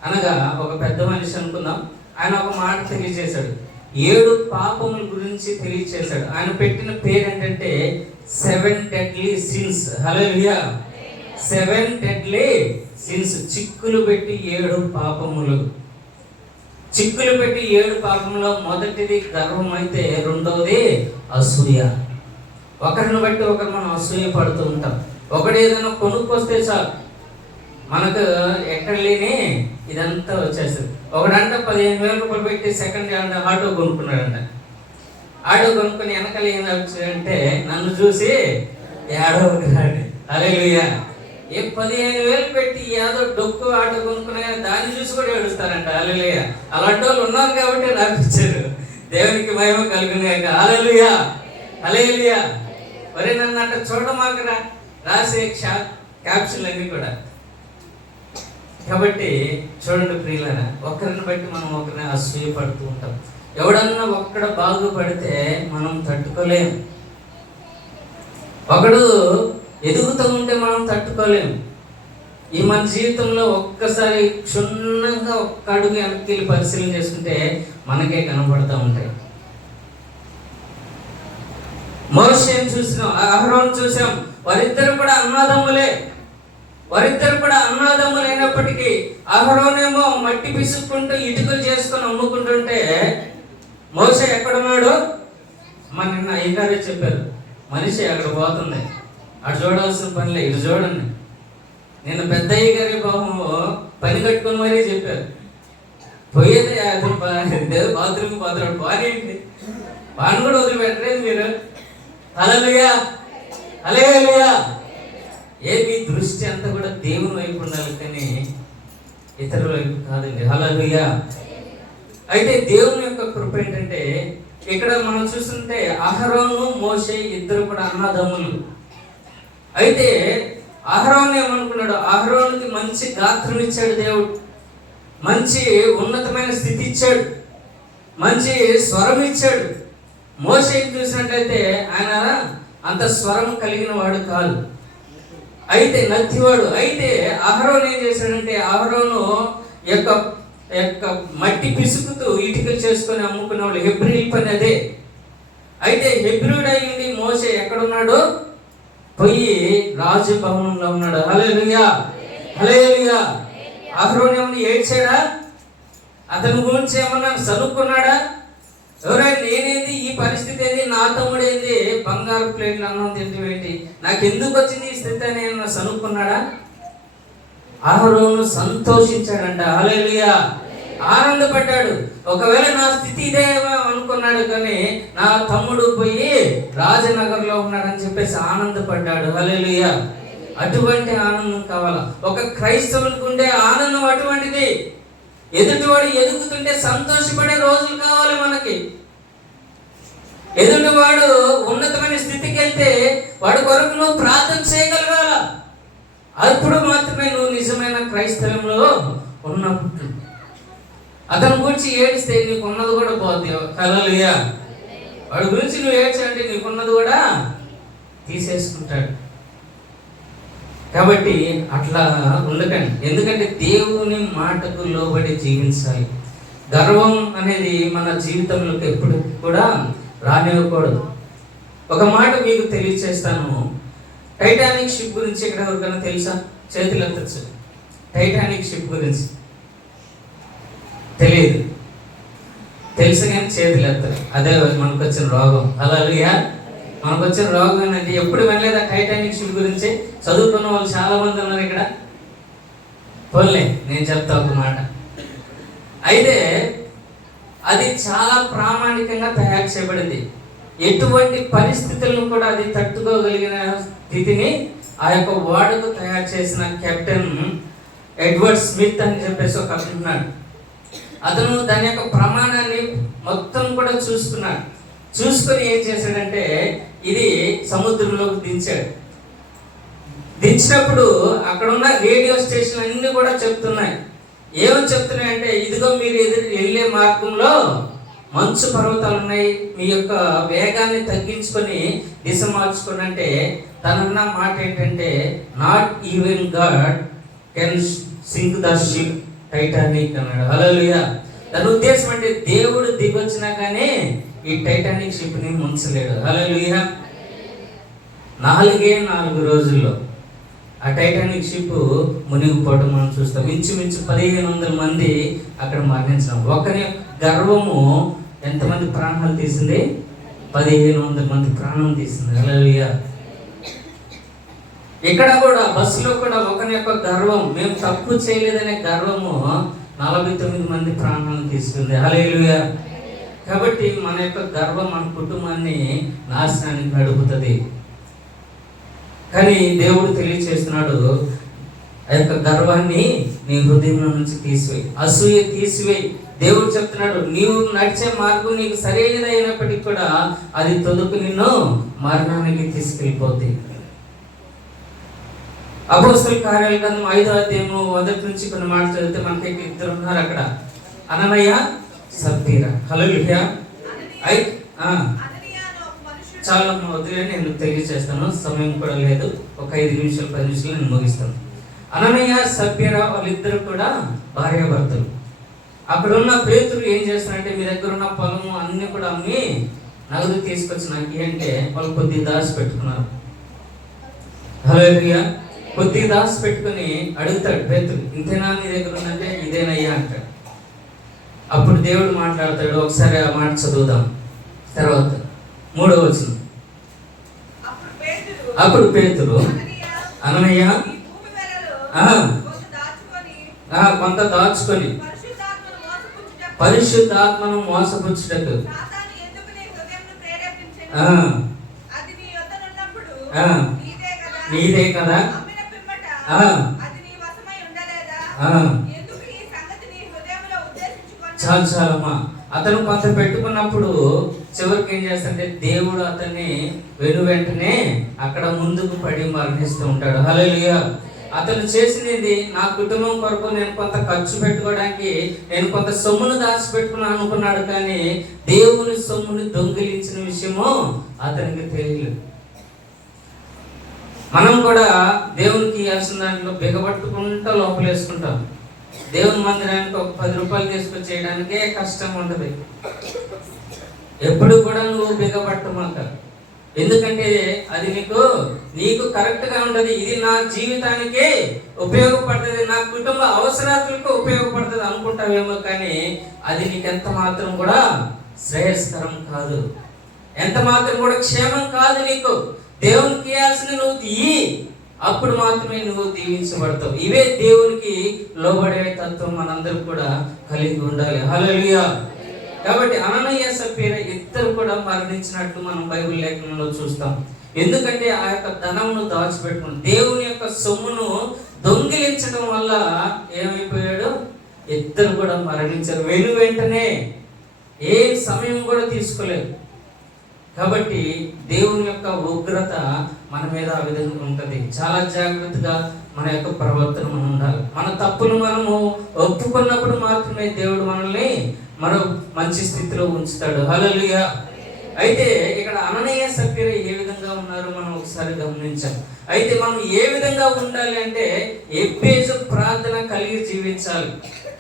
అనగా ఒక పెద్ద మనిషి అనుకుందాం. ఆయన ఒక మాట తెలియజేశాడు, 7 పాపముల గురించి తెలియజేశాడు. ఆయన పెట్టిన పేరు ఏంటంటే 7 deadly sins. హల్లెలూయా, 7 deadly sins. చిక్కులు పెట్టి 7 పాపములు. చిక్కులు పెట్టి 7 పాపములో మొదటిది గర్వం అయితే రెండవది అసూయ. ఒకరిని బట్టి ఒకరు మనం అసూయ పడుతూ ఉంటాం. ఒకటి ఏదైనా కొనుక్కొస్తే చాలు మనకు ఎక్కడ లేని ఇదంతా వచ్చేస్తుంది. ఒకడంట 15,000 రూపాయలు పెట్టి సెకండ్ హ్యాండ్ ఆటో కొనుక్కున్నాడంట. ఆటో కొనుక్కొని వెనకాల ఏం అంటే నన్ను చూసి ఏడవని రాడు. హల్లెలూయా. 15,000 పెట్టి ఏదో డొక్కు ఆటో కొనుక్కున్నా కానీ దాన్ని చూసి కూడా ఏడుస్తారంట. హల్లెలూయా. అలాంటి వాళ్ళు ఉన్నారు కాబట్టి నాకు ఇచ్చారు. దేవునికి మహిమ కలుగును గాక. హల్లెలూయా, హల్లెలూయా. మరి నన్ను అంట చూడమాకరా రాసే క్యాప్షన్ అన్ని కూడా. కాబట్టి చూడండి ప్రియులారా, ఒకరిని బట్టి మనం ఒకరిని అసూయ పడుతూ ఉంటాం. ఎవడన్నా ఒక్కడ బాగుపడితే మనం తట్టుకోలేం. ఒకడు ఎదుగుతూ ఉంటే మనం తట్టుకోలేం. ఈ మన జీవితంలో ఒక్కసారి క్షుణ్ణంగా ఒక్క అడుగు వెనక్కి పరిశీలన చేసుకుంటే మనకే కనపడుతూ ఉంటాయి. మోషేని చూసినాం, అహరోను చూసాం, వారిద్దరు కూడా అన్నదమ్ములే. వారిద్దరు కూడా అన్నదమ్ములు అయినప్పటికీ అహరోనేమో మట్టి పిసుక్కుంటూ ఇటుకలు చేసుకొని అమ్ముకుంటుంటే మోషే ఎక్కడున్నాడు? మన నిన్న అయ్యగారే చెప్పారు, మనిషి అక్కడ పోతుంది, అటు చూడాల్సిన పనిలే, ఇటు చూడండి. నేను పెద్ద అయ్యగారి బాబు పని కట్టుకుని మరీ చెప్పారు, పోయేది బాత్రూమ్ పోతాడు, బానేంటి వాడిని కూడా వదిలిపెట్టలేదు మీరు. హల్లెలూయా, హల్లెలూయా. మీ దృష్టి అంతా కూడా దేవుని వైపు ఉండాలి కానీ ఇతరుల వైపు కాదండి. హల్లెలూయా. అయితే దేవుని యొక్క కృప ఏంటంటే, ఇక్కడ మనం చూస్తుంటే అహరోను మోషే ఇద్దరు కూడా అన్నదమ్ములు. అయితే అహరోను ఏమనుకున్నాడు? అహరోనుకి మంచి గాత్రం ఇచ్చాడు దేవుడు, మంచి ఉన్నతమైన స్థితి ఇచ్చాడు, మంచి స్వరం ఇచ్చాడు. మోషేని చూసినట్లయితే ఆయన అంత స్వరం కలిగిన వాడు కాదు, అయితే నత్తివాడు. అయితే అహరోను ఏం చేశాడంటే, అహరోను యొక్క మట్టి పిసుకుతూ ఇటుకలు చేసుకొని అమ్ముకునేవాళ్ళు. హెబ్రీల పని అదే. అయితే హెబ్రీయుడు అయ్యింది మోషే ఎక్కడున్నాడు? పోయి రాజభవనంలో ఉన్నాడు. హల్లెలూయా, హల్లెలూయా. అహరోను ఏమన్నా ఏడ్చాడా? అతని గురించి ఏమన్నా సనుక్కున్నాడా? ఎవరైనా నేనేంది, ఈ పరిస్థితి ఏంది, నా తమ్ముడు ఏంది బంగారు ప్లేట్లు అన్నం తింటేంటి, నాకు ఎందుకు వచ్చింది ఈ స్థితి అని ఏమన్నా సనుక్కున్నాడా? అహరోను సంతోషించాడంట. హల్లెలూయా, ఆనందపడ్డాడు. ఒకవేళ నా స్థితి ఇదేమో అనుకున్నాడు, కానీ నా తమ్ముడు పోయి రాజనగర్లో ఉన్నాడని చెప్పేసి ఆనందపడ్డాడు. హల్లెలూయా. అటువంటి ఆనందం కావాలా? ఒక క్రైస్తవునికి ఉండే ఆనందం అటువంటిది. ఎదుటివాడు ఎదుగుతుంటే సంతోషపడే రోజులు కావాలి మనకి. ఎదుటివాడు ఉన్నతమైన స్థితికి వెళ్తే వాడి కొరకు నువ్వు ప్రార్థన చేయగలగాల. అప్పుడు మాత్రమే నువ్వు నిజమైన క్రైస్తవంలో ఉన్నప్పుడు. అతని గురించి ఏడిస్తే నీకున్నది కూడా పోద్ది. హల్లెలూయా. వాడి గురించి నువ్వు ఏడ్చాలంటే నీకున్నది కూడా తీసేసుకుంటాడు. కాబట్టి అట్లా ఉండకండి. ఎందుకంటే దేవుని మాటకు లోబడి జీవించాలి. గర్వం అనేది మన జీవితంలోకి ఎప్పుడు కూడా రానివ్వకూడదు. ఒక మాట మీకు తెలియచేస్తాను. టైటానిక్ షిప్ గురించి ఇక్కడ ఎవరికైనా తెలుసా? చేతులు ఎత్తచ్చు. టైటానిక్ షిప్ గురించి తెలియదు, తెలుసు కానీ చేతులు ఎత్తారు. అదే మనకు వచ్చిన రోగం. హల్లెలూయా. మనకు వచ్చిన రోగం ఏంటంటే ఎప్పుడు వినలేదా టైటానిక్ షిప్ గురించి? చదువుకున్న వాళ్ళు చాలా మంది ఉన్నారు ఇక్కడ. పోలే, నేను చెప్తా ఒక మాట. అయితే అది చాలా ప్రామాణికంగా తయారు చేయబడింది. ఎటువంటి పరిస్థితులను కూడా అది తట్టుకోగలిగిన స్థితిని ఆ యొక్క ఓడకు తయారు చేసిన కెప్టెన్ ఎడ్వర్డ్ స్మిత్ అని చెప్పేసి ఒక అతను ఉన్నాడు. అతను దాని యొక్క ప్రమాణాన్ని మొత్తం కూడా చూసుకున్నాడు. చూసుకొని ఏం చేశాడంటే ఇది సముద్రంలోకి దించాడు. దించినప్పుడు అక్కడ ఉన్న రేడియో స్టేషన్ అన్ని కూడా చెప్తున్నాయి. ఏమని చెప్తున్నాయంటే, ఇదిగో మీరు ఎదురు వెళ్ళే మార్గంలో మంచు పర్వతాలు ఉన్నాయి, మీ యొక్క వేగాన్ని తగ్గించుకొని దిశ మార్చుకొని. అంటే తనన్న మాట ఏంటంటే, not even God can sink the ship Titanic అన్నాడు. హల్లెలూయా. దాని ఉద్దేశం అంటే దేవుడు దిగొచ్చినా కానీ ఈ టైటానిక్ షిప్ ని ముంచలేడు. హల్లెలూయా. 4 రోజుల్లో ఆ టైటానిక్ షిప్ మునిగిపోవడం మనం చూస్తాం. ఇంచుమించు 1500 మంది అక్కడ మరణించడం. ఒకరి గర్వము ఎంతమంది ప్రాణాలు తీసింది? 1500 మంది ప్రాణం తీసింది. హల్లెలూయా. ఇక్కడ కూడా బస్సులో కూడా ఒకరి యొక్క గర్వం, మేము తప్పు చేయలేదనే గర్వము 49 మంది ప్రాణాలను తీసుకుంది. హల్లెలూయా. కాబట్టి మన యొక్క గర్వం మన కుటుంబాన్ని నాశనానికి నడుపుతుంది. కానీ దేవుడు తెలియచేస్తున్నాడు, ఆ యొక్క గర్వాన్ని నీ హృదయంలో నుంచి తీసివేయి, అసూయ తీసివేయి. దేవుడు చెప్తున్నాడు, నీవు నడిచే మార్గం నీకు సరైనది అయినప్పటికీ కూడా అది తొదుకు నిన్ను మరణానికి తీసుకెళ్ళిపోద్ది. అపోస్తలుల కార్యాల గ్రంథం 5వ అధ్యాయము 1 నుంచి కొన్ని మాటలు చదివితే మనకి 2 ఉన్నారు అక్కడ. అననీయ, సప్పీరా. హల్లెలూయా. చాలా వదిలే, నేను తెలియజేస్తాను, సమయం కూడా లేదు. ఒక 5 నిమిషాలు 10 నిమిషాలు నేను ముగిస్తాను. అననీయ, సప్పీరా వాళ్ళిద్దరు కూడా భార్యాభర్తలు. అక్కడ ఉన్న పేతురు ఏం చేస్తారంటే, మీ దగ్గర ఉన్న పొలము అన్ని కూడా అమ్మి నగదు తీసుకొచ్చి నాకు అంటే వాళ్ళు కొద్దిగా దాచి పెట్టుకున్నారు. హల్లెలూయా. కొద్దిగా దాచి పెట్టుకుని అడుగుతాడు పేతురు, ఇంతేనా నీ దగ్గర ఉందంటే ఇదేనయ్యా అంటాడు. అప్పుడు దేవుడు మాట్లాడతాడు. ఒకసారి ఆ మాట చదువుదాం. తర్వాత 3వ వచనం. అప్పుడు పేతురు, అననీయ, కొంత దాచుకొని పరిశుద్ధాత్మను మోసపుచ్చుటకు నీదే కదా. చాలు చాలమ్మా. అతను కొంత పెట్టుకున్నప్పుడు చివరికి ఏం చేస్తాడంటే దేవుడు అతన్ని వెంటనే అక్కడ ముందుకు పడి మరణిస్తూ ఉంటాడు. హల్లెలూయా. అతను చేసినది నా కుటుంబం కొరకు నేను కొంత ఖర్చు పెట్టుకోవడానికి నేను కొంత సొమ్మును దాచిపెట్టుకున్నాను అనుకున్నాడు, కానీ దేవుని సొమ్ముని దొంగిలించిన విషయము అతనికి తెలియదు. మనం కూడా దేవునికి ఇవ్వాల్సిన దాంట్లో బిగబట్టుకుంటా లోపలేసుకుంటాం. దేవుని మందిరానికి ఒక 10 రూపాయలు తీసుకొచ్చి చేయడానికే కష్టం ఉంటుంది. ఎప్పుడు కూడా నువ్వు బిగబట్టమాక. ఎందుకంటే అది నీకు కరెక్ట్ గా ఉండదు. ఇది నా జీవితానికి ఉపయోగపడుతుంది, నా కుటుంబ అవసరాలకు ఉపయోగపడుతుంది అనుకుంటావేమో, కానీ అది నీకు ఎంత మాత్రం కూడా శ్రేయస్కరం కాదు, ఎంత మాత్రం కూడా క్షేమం కాదు. నీకు దేవునికి ఇవ్వాల్సిన నువ్వు ఇయ్యి. అప్పుడు మాత్రమే నువ్వు దీవించబడతావు. ఇవే దేవునికి లోబడే తత్వం మనందరూ కూడా కలిగి ఉండాలి. హల్లెలూయా. కాబట్టి అననీయ సప్పీరా ఇద్దరు కూడా మరణించినట్లు మనం బైబిల్ లేఖనంలో చూస్తాం. ఎందుకంటే ఆ యొక్క ధనమును దాచిపెట్టుకుని దేవుని యొక్క సొమ్మును దొంగిలించడం వల్ల ఏమైపోయాడు? ఇద్దరు కూడా మరణించారు. వెంటనే ఏ సమయం కూడా తీసుకోలేదు. కాబట్టి దేవుని యొక్క ఉగ్రత మన మీద ఆ విధంగా ఉంటుంది. చాలా జాగ్రత్తగా మన యొక్క ప్రవర్తన మనం ఉండాలి. మన తప్పులు మనము ఒప్పుకున్నప్పుడు మాత్రమే దేవుడు మనల్ని మరో మంచి స్థితిలో ఉంచుతాడు. హల్లెలూయా. అయితే ఇక్కడ అననీయ సప్పీరా ఏ విధంగా ఉన్నారు మనం ఒకసారి గమనించాం. అయితే మనం ఏ విధంగా ఉండాలి అంటే ఎబ్బేజు ప్రార్థన కలిగి జీవించాలి.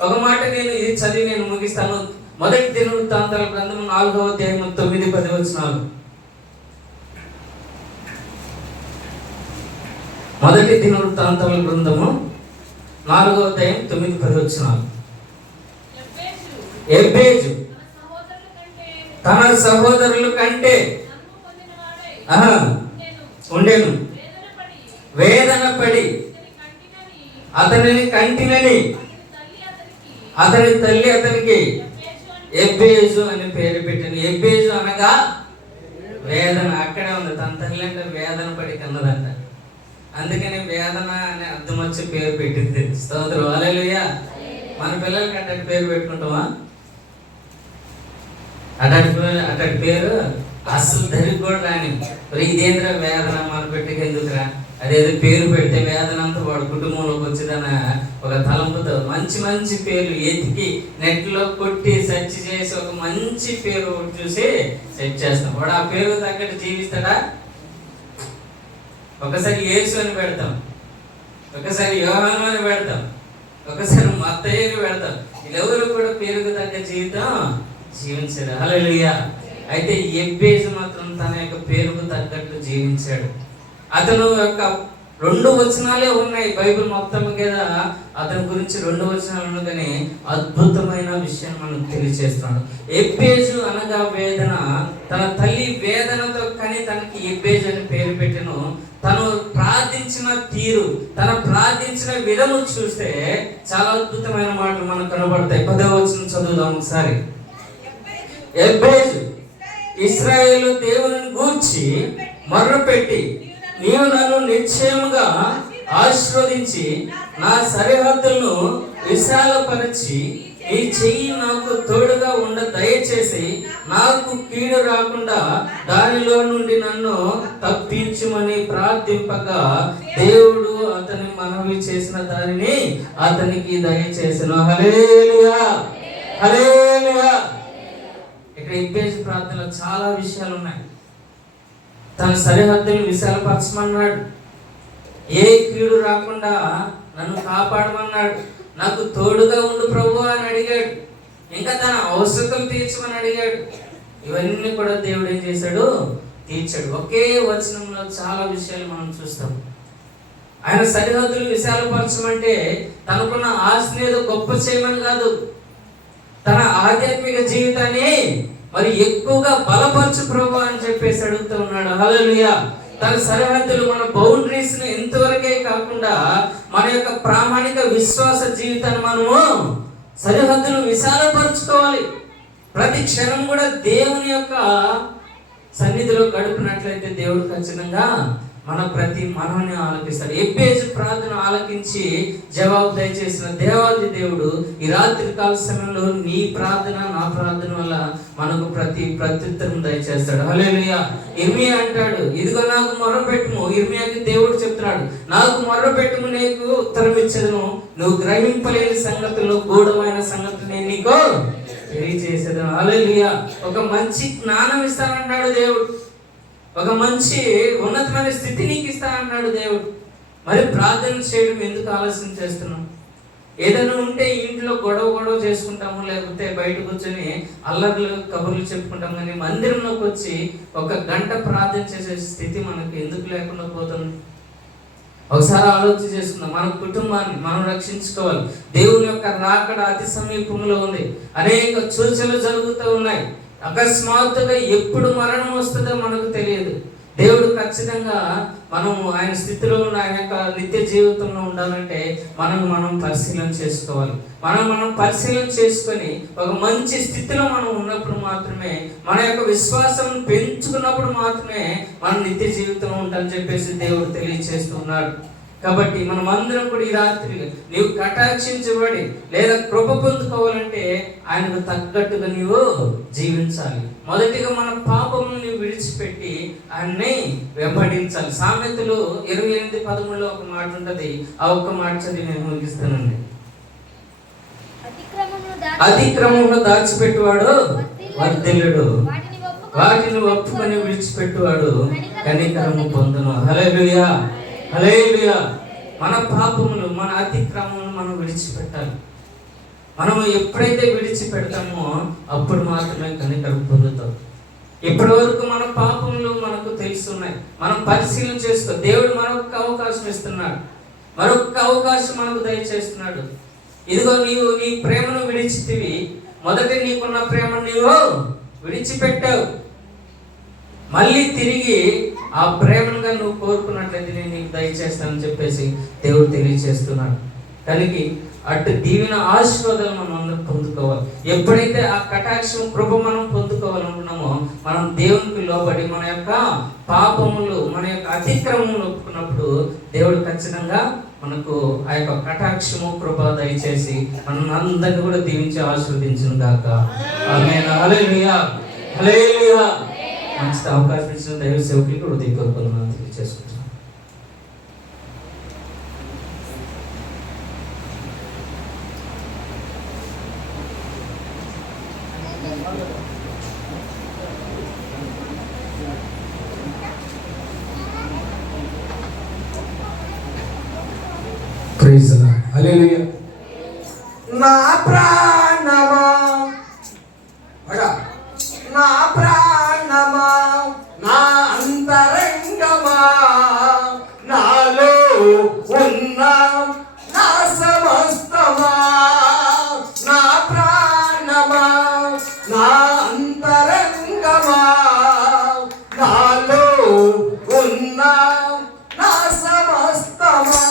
ఒక మాట ఇది చదివి నేను ముగిస్తాను. మొదటి దినవృత్తాంతాల గ్రంథం 4వ అధ్యాయం 9-10 వచనాలు. మొదటి దినవృత్తాంతాల గ్రంథము 4వ అధ్యాయం 9-10 వచనాలు. ఎబ్బేజు తన సహోదరుల కంటే ఉండెను, వేదన పడి అతనిని కంటినని అతని తల్లి అతనికి ఎబ్బేజు అని పేరు పెట్టింది. ఎబ్బేజు అనగా వేదన. అక్కడే ఉంది. తన తల్లి అంటే వేదన పడి కన్నదంట. అందుకని వేదన అనే అర్థం వచ్చి పేరు పెట్టింది. స్తోత్రం. హల్లెలూయా. మన పిల్లలకి అట్లాంటి పేరు పెట్టుకుంటామా? అట్లాంటి పేరు అసలు ధరికి కూడా రాని. ఇదేంద్ర వేదన మన పెట్టికి ఎందుకురా, అదేదో పేరు పెడితే వేదన అంతా వాడు కుటుంబంలోకి వచ్చిందన్న ఒక తలంపుతో మంచి మంచి పేర్లు ఎతికి నెట్లో కొట్టి సెర్చ్ చేసి ఒక మంచి పేరు చూసి సెట్ చేస్తాం. వాడు ఆ పేరు తగ్గట్టు జీవిస్తాడా? ఒకసారి యేసు అని పెడతాం, ఒకసారి యోహాను అని పెడతాం, ఒకసారి మత్తయ్య అని పెడతాం. వీళ్ళెవరు కూడా పేరుకు తగ్గ జీవితం జీవించాడు. హల్లెలూయా. అయితే ఎబ్బేజు మాత్రం తన యొక్క పేరుకు తగ్గట్టు జీవించాడు. అతను యొక్క 2 వచనాలే ఉన్నాయి బైబిల్ మొత్తం మీద. అతని గురించి 2 వచనాలు ఉండగానే అద్భుతమైన విషయం మనకు తెలియజేస్తున్నాడు. ఎబ్బేజు అనగా వేదన. తన తల్లి వేదనతో కానీ తనకి ఎబ్బేజు అని పేరు పెట్టెను. తను ప్రార్థించిన తీరు, తన ప్రార్థించిన విధము చూస్తే చాలా అద్భుతమైన మాటలు మనకు కనబడతాయి. 10వ వచనం చదువుదాం ఒకసారి. ఎబ్బేజు ఇశ్రాయేలు దేవుని గూర్చి మొర్రపెట్టి, నీవు నన్ను నిశ్చయముగా ఆశీర్వదించి నా సరిహద్దులను విశాలపరిచి నీ చెయ్యి నాకు తోడుగా ఉండ దయచేసి నాకు కీడు రాకుండా దానిలో నుండి నన్ను తప్పించుమని ప్రార్థింపగా దేవుడు అతని మనవి చేసిన దానిని అతనికి దయచేసెను. హల్లెలూయా. హల్లెలూయా. ఇక్కడ ఎబ్బేజు ప్రార్థనలో చాలా విషయాలు ఉన్నాయి. తన సరిహద్దులు విశాలపరచమన్నాడు. ఏ కీడు రాకుండా నన్ను కాపాడమన్నాడు. నాకు తోడుగా ఉండు ప్రభువా అని అడిగాడు. ఇంకా తన అవసరతలు తీర్చమని అడిగాడు. ఇవన్నీ కూడా దేవుడు ఏం చేశాడు? తీర్చాడు. ఒకే వచనంలో చాలా విషయాలు మనం చూస్తాం. ఆయన సరిహద్దులు విశాలపరచమంటే తనకున్న ఆశని ఏదో గొప్ప చేయమని కాదు, తన ఆధ్యాత్మిక జీవితాన్ని మరి ఎక్కువగా బలపరచు ప్రభు అని చెప్పేసి అడుగుతూ ఉన్నాడు. హల్లెలూయా. తన సరిహద్దులు మన బౌండరీస్ ని ఎంతవరకే కాకుండా మన యొక్క ప్రామాణిక విశ్వాస జీవితాన్ని మనము సరిహద్దులు విశాలపరచుకోవాలి. ప్రతి క్షణం కూడా దేవుని యొక్క సన్నిధిలో గడిపినట్లయితే దేవుడు ఖచ్చితంగా మన ప్రతి మనల్ని ఆలకిస్తాడు. ఎబ్బేజు ప్రార్థన ఆలకించి జవాబు దయచేసిన దేవాది దేవుడు ఈ రాత్రి కాల సమయంలో నీ ప్రార్థన నా ప్రార్థన వల్ల మనకు ప్రత్యుత్తరం దయచేస్తాడు. హల్లెలూయా. ఇర్మియా అంటాడు, ఇదిగో నాకు మొర్రపెట్టుము. ఇర్మియాకి దేవుడు చెప్తున్నాడు, నాకు మొర్రపెట్టుము, నీకు ఉత్తరం ఇచ్చేదను, నువ్వు గ్రహింపలేని సంగతుల్లో గూఢమైన సంగతులు నేను నీకు తెలియజేసేదను. హల్లెలూయా. ఒక మంచి జ్ఞానం ఇస్తానన్నాడు దేవుడు. ఒక మంచి ఉన్నతమైన స్థితి నీకు ఇస్తా అన్నాడు దేవుడు. మరి ప్రార్థన చేయడం ఎందుకు ఆలస్యం చేస్తున్నాం? ఏదైనా ఉంటే ఇంట్లో గొడవ చేసుకుంటాము, లేకపోతే బయట కూర్చొని అల్లర్లు కబుర్లు చెప్పుకుంటాం. కానీ మందిరంలోకి వచ్చి 1 గంట ప్రార్థన చేసే స్థితి మనకు ఎందుకు లేకుండా పోతుంది? ఒకసారి ఆలోచన చేసుకుందాం. మన కుటుంబాన్ని మనం రక్షించుకోవాలి. దేవుని యొక్క రాకడ అతి సమీపంలో ఉంది. అనేక సూచనలు జరుగుతూ ఉన్నాయి. అకస్మాత్తుగా ఎప్పుడు మరణం వస్తుందో మనకు తెలియదు. దేవుడు ఖచ్చితంగా మనం ఆయన స్థితిలో ఉన్న ఆయన యొక్క నిత్య జీవితంలో ఉండాలంటే మనం పరిశీలన చేసుకోవాలి. మనం పరిశీలన చేసుకొని ఒక మంచి స్థితిలో మనం ఉన్నప్పుడు మాత్రమే, మన యొక్క విశ్వాసం పెంచుకున్నప్పుడు మాత్రమే మనం నిత్య జీవితంలో ఉండాలని చెప్పేసి దేవుడు తెలియజేస్తున్నాడు. కాబట్టి మనం అందరం కూడా ఈ రాత్రి నీవు కటాక్షించబడి లేదా కృప పొందుకోవాలంటే ఆయనకు తగ్గట్టుగా నీవు జీవించాలి. మొదటిగా మన పాపమును నీవు విడిచిపెట్టి ఆయన్ని వెంబడించాలి. సామెతలు 28:13 ఒక మాట ఉంటుంది. ఆ ఒక్క మాట చదివి నేను ముగిస్తానండి. అతిక్రమమును దాచిపెట్టువాడు వర్ధిల్లుడు, వాటిని ఒప్పుకొని విడిచిపెట్టువాడు కనికరము పొందును. హల్లెలూయా, హల్లెలూయా. మన పాపములు, మన అతిక్రమములు మనం విడిచిపెట్టాలి. మనము ఎప్పుడైతే విడిచిపెడతామో అప్పుడు మాత్రమే కనికరం పొందుతాం. ఇప్పటి వరకు మన పాపములు మనకు తెలుస్తున్నాయి. మనం పరిశీలన చేసుకో. దేవుడు మరొక అవకాశం ఇస్తున్నాడు, మరొక అవకాశం మనకు దయచేస్తున్నాడు. ఇదిగో నీవు నీ ప్రేమను విడిచితివి, మొదట నీకున్న ప్రేమను నీవు విడిచిపెట్టావు. మళ్ళీ తిరిగి ఆ ప్రేమగా నువ్వు కోరుకున్నట్లయితే నేను నీకు దయచేస్తానని చెప్పేసి దేవుడు తెలియచేస్తున్నాడు. కనుక అటు దీవెన ఆశీర్వాదాలు మనం అందరం పొందుకోవాలి. ఎప్పుడైతే ఆ కటాక్షం కృప మనం పొందుకోవాలనుకున్నామో మనం దేవునికి లోబడి మన యొక్క పాపములు, మన యొక్క అతిక్రమములు ఒప్పుకున్నప్పుడు దేవుడు ఖచ్చితంగా మనకు ఆ యొక్క కటాక్షము కృప దయచేసి మనం అందరినీ కూడా దీవించి ఆశీర్వదించును గాక. ఆమేన్. హల్లెలూయా, హల్లెలూయా. మంచి అవకాశం ఇచ్చిన దైవ సేవకులకు హృదయపూర్వకంగా తెలియజేసుకుంటున్నాను. Praise the Lord. హల్లెలూయా. నా ప్రాణమా నా ప్రాణమా నా అంతరంగమా నాలో ఉన్న నా సమస్తమా నా ప్రాణమా నా అంతరంగమా నాలో ఉన్న నా సమస్తమా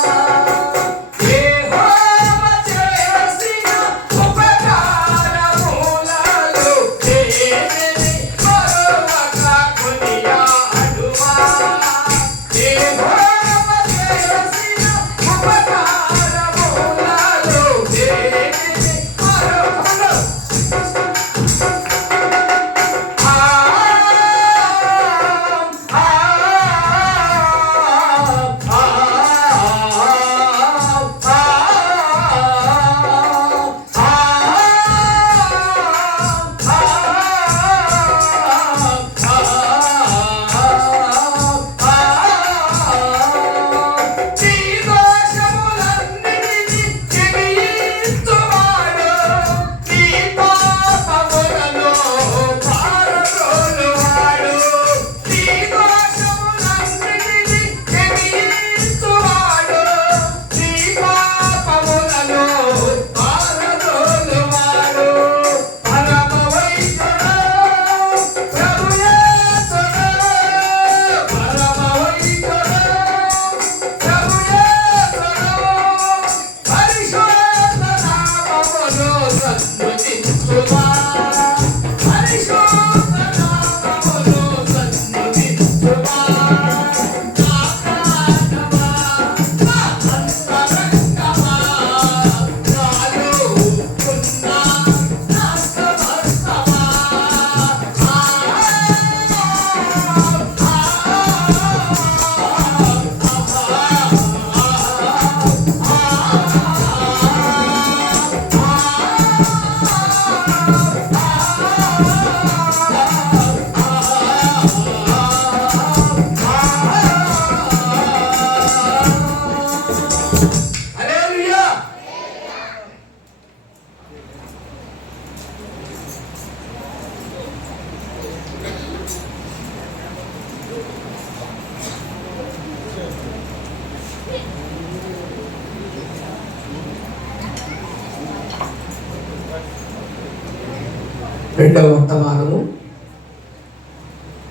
రెండవ వర్తమానము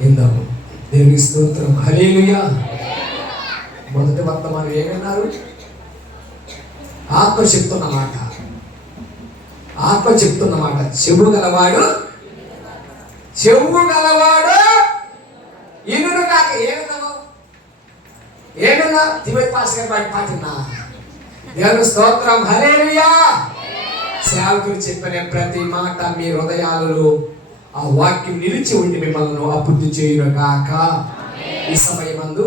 ఇందాము దేవునికి స్తోత్రం. హల్లెలూయా. మొదటి వర్తమానం ఏమన్నారు? ఆత్మ చెప్తున్న మాట, ఆత్మ చెప్తున్న మాట. చెవు గలవాడు ఇనును కాక. ఏమన్నా తిమోతి పాస్టర్ గారి పాటిన్నా. దేవుని స్తోత్రం. హల్లెలూయా. సేవకులు చెప్పిన ప్రతి మాట మీ హృదయాలలో ఆ వాక్యం నిలిచి ఉండి మిమ్మల్ని అభివృద్ధి చేయును కాక. ఈ సమయమందు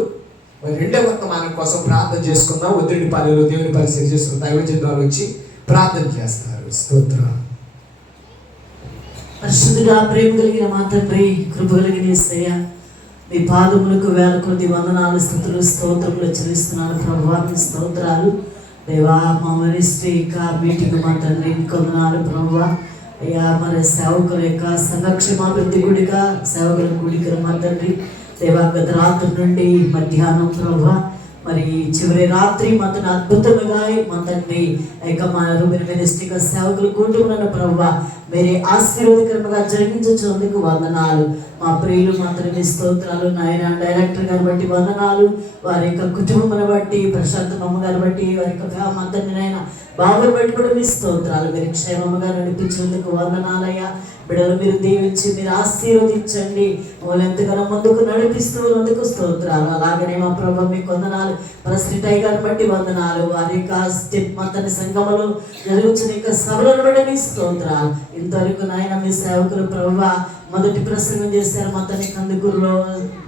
రెండవ వర్తమానం కోసం ప్రార్థన చేసుకుందాం. ఒత్తిడి పాలలో దేవుని పరిచయం చేసుకున్న దైవజనులు వచ్చి ప్రార్థన చేస్తారు. స్తోత్రం. పరిశుద్ధుడా, ప్రేమ కలిగిన మా తండ్రి, కృప కలిగిన యేసయ్య, మీ పాదములకు వేల కొద్ది వందనాలు, స్తుతులు, స్తోత్రములు చెల్లిస్తున్నాను ప్రభువా. మీ స్తోత్రాలు దేవా. మా మినిస్ట్రీ మీటింగ్ మా తండ్రి వందనాలు ప్రభువా. అయ్యా, మరి సేవకుల యొక్క సంఘక్షేమాభివృద్ధి గుడిగా, సేవకుల గుడిగా మా తండ్రి దేవా, గత రాత్రి నుండి మధ్యాహ్నం ప్రభువా, మరి చివరి రాత్రి మాతను అద్భుతంగా మా తండ్రి మా రూబిన్ మినిస్ట్రీగా సేవకులు కూర్చున్నాను ప్రభువా. మీరే ఆశీర్వాదకరంగా జరిగించున్నందుకు వందనాలు. మా ప్రియులు మాత్రం మీ స్తోత్రాలు నాయన. డైరెక్టర్ గారు బట్టి వందనాలు, వారి యొక్క కుటుంబం బట్టి, ప్రశాంత్ అమ్మ గారు బట్టి, వారి యొక్క మా తండ్రి నాయన బాబుని బట్టి కూడా మీ స్తోత్రాలు. మీరు క్షేమంగా నడిపించినందుకు వందనాలయ్యా. బిడ్డలు మీరు దీవించి మీరు ఆశీర్వదించండి. వాళ్ళు ఎంతగానో ముందుకు నడిపిస్తూ ఉన్నందుకు స్తోత్రాలు. అలాగనే మా ప్రభు మీకు వందనాలు. ప్రెసిడెంట్ గారిని బట్టి వందనాలు. వారి యొక్క స్టెప్ మొత్తాన్ని సంఘములు జరుగుతున్న యొక్క సభలను బట్టి మీ స్తోత్రాలు. ఇంతవరకు నాయన మీ సేవకులు ప్రభువా మొదటి ప్రసంగం చేశారు. మా తల్లి కందుకూరులో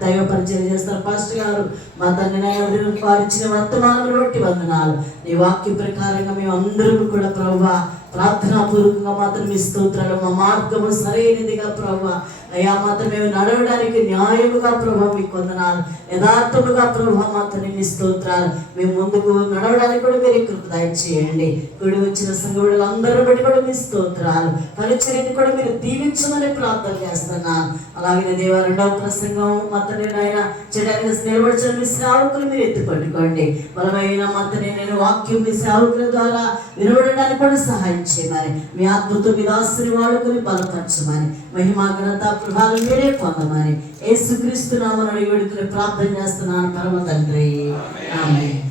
దైవ పరిచయం చేస్తారు పాస్టర్ గారు. మా తల్లి వారు ఇచ్చిన వర్తమానం బట్టి వందనాలు. నీ వాక్య ప్రకారంగా మేము అందరం కూడా ప్రభువా ప్రార్థనాపూర్వకంగా మాత్రం మీ స్తోత్రాలు. మా మార్గము సరైనదిగా ప్రభువా అయ్యా మాత్రం మేము నడవడానికి న్యాయముగా ప్రభువా మీకు వందనాలు. యథార్థముగా ప్రభువా మాత్రం మీ స్తోత్రాలు. మేము ముందుకు నడవడానికి కూడా మీరు కృప దయచేయండి. గుడి వచ్చిన సంఘ బిడ్డలందరూ బట్టి కూడా మీ స్తోత్రాలు. పరిచర్యని కూడా మీరు దీవించమని ప్రార్థన చేస్తున్నాను. అలాగే దేవా రెండవ ప్రసంగం మాత్రమే నాయన చేయడానికి నిలబడిచిన మీ సేవకులు మీరు ఎత్తుపట్టుకోండి. బలమైన మాత్రమే నేను వాక్యం మీ సేవకుల ద్వారా వినబడడానికి కూడా సహాయం చేయమని, మీ ఆత్మతో మీ దాసుని వాడుకొని బలపరచమని, మహిమా ఘనత ప్రభావం మీరే పొందమని యేసుక్రీస్తు నామమున అడిగి వేడుకొని ప్రార్థన చేస్తున్నాను పరమ తండ్రి. ఆమేన్.